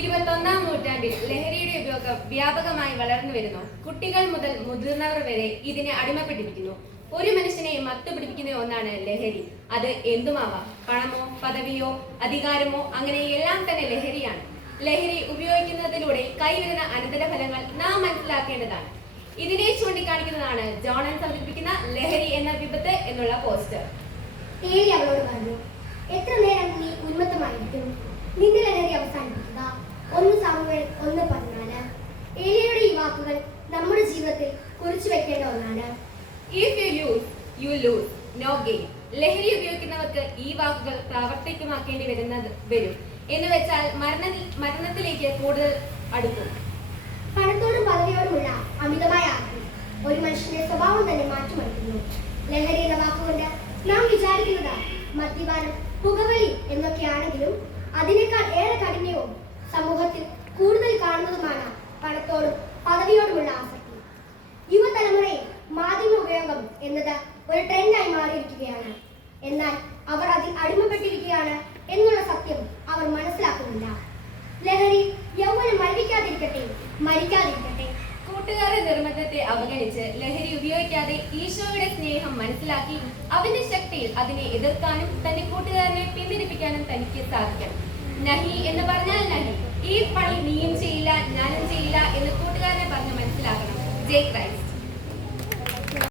21ാം നൂറ്റാണ്ടിൽ ലഹരിയുടെ ഉപയോഗം വ്യാപകമായി വളർന്നു വരുന്നു. കുട്ടികൾ മുതൽ മുതിർന്നവർ വരെ ഇതിനെ അടിമപ്പെട്ടിരിക്കുന്നു. ഒരു മനുഷ്യനെ മത്തുപിടിപ്പിക്കുന്ന ഒന്നാണ് ലഹരി. അത് എന്തുമാവാം. പണമോ പദവിയോ അധികാരമോ അങ്ങനെ എല്ലാം തന്നെ ലഹരിയാണ്. ലഹരി ഉപയോഗിക്കുന്നതിലൂടെ കൈവരുന്ന അനന്തരഫലങ്ങൾ നാം മനസ്സിലാക്കേണ്ടതാണ്. ഇതിനെ ചൂണ്ടിക്കാണിക്കുന്നതാണ് ജോണൻ അവതരിപ്പിക്കുന്ന ലഹരി എന്ന വിപത്ത് എന്നുള്ള പോസ്റ്റർ. ഏലി അവളോട് പറഞ്ഞു, എത്ര നേരം നീ ഉന്മത്തമായിരിക്കും? നിന്റെ ലഹരി അവസാനിപ്പിക്കുക. 1 സാമുവേൽ 1:14. ഏലിയയുടെ ഈ വാക്കുകൾ നമ്മുടെ ജീവിതത്തിൽ കുറിച്ചു വെക്കേണ്ട ഒന്നാണ്. If you use, you lose, no gain. ലഹരി ഉപയോഗിക്കുന്നവർക്ക് ഈ വാക്കുകൾ പ്രാവർത്തികമാക്കേണ്ടി വരും എന്ന് വെച്ചാൽ മരണത്തിലേക്ക് കൂടുതൽ അടുക്കും. പണത്തോടും പദവിയോടുമുള്ള അമിതമായ ആഗ്രഹം ഒരു മനുഷ്യന്റെ സ്വഭാവം തന്നെ മാറ്റിമറിക്കുന്നു. ലഹരി എന്ന വാക്കുകൊണ്ട് നാം വിചാരിക്കുന്നത് മദ്യപാനം, പുകവലി എന്നൊക്കെയാണെങ്കിലും അതിനേക്കാൾ ഏറെ കഠിനവും സമൂഹത്തിൽ കൂടുതൽ കാണുന്നതുമാണ് പണത്തോടും പദവിയോടുമുള്ള ആസക്തി. യുവതലമുറയിൽ മാധ്യമ ഉപയോഗം എന്നത് ഒരു ട്രെൻഡായി മാറിയിരിക്കുകയാണ്. എന്നാൽ അവർ അതിൽ അടിമപ്പെട്ടിരിക്കുകയാണ് എന്നുള്ള സത്യം അവർ മനസ്സിലാക്കുന്നില്ല. ലഹരി യൗവനം മരിക്കാതിരിക്കട്ടെ. കൂട്ടുകാരുടെ നിർബന്ധത്തെ അവഗണിച്ച് ലഹരി ഉപയോഗിക്കാതെ ഈശോയുടെ സ്നേഹം മനസ്സിലാക്കി അവന്റെ ശക്തിയിൽ അതിനെ എതിർക്കാനും തന്റെ കൂട്ടുകാരനെ പിന്തിരിപ്പിക്കാനും തനിക്ക് സാധിക്കണം. നഹി എന്ന് പറഞ്ഞാൽ നഹി. ഈ പണി നീയും ചെയ്യില്ല, ഞാനും ചെയ്യില്ല എന്ന് കൂട്ടുകാരനെ പറഞ്ഞ് മനസ്സിലാക്കണം. ജയ് ക്രൈസ്റ്റ്.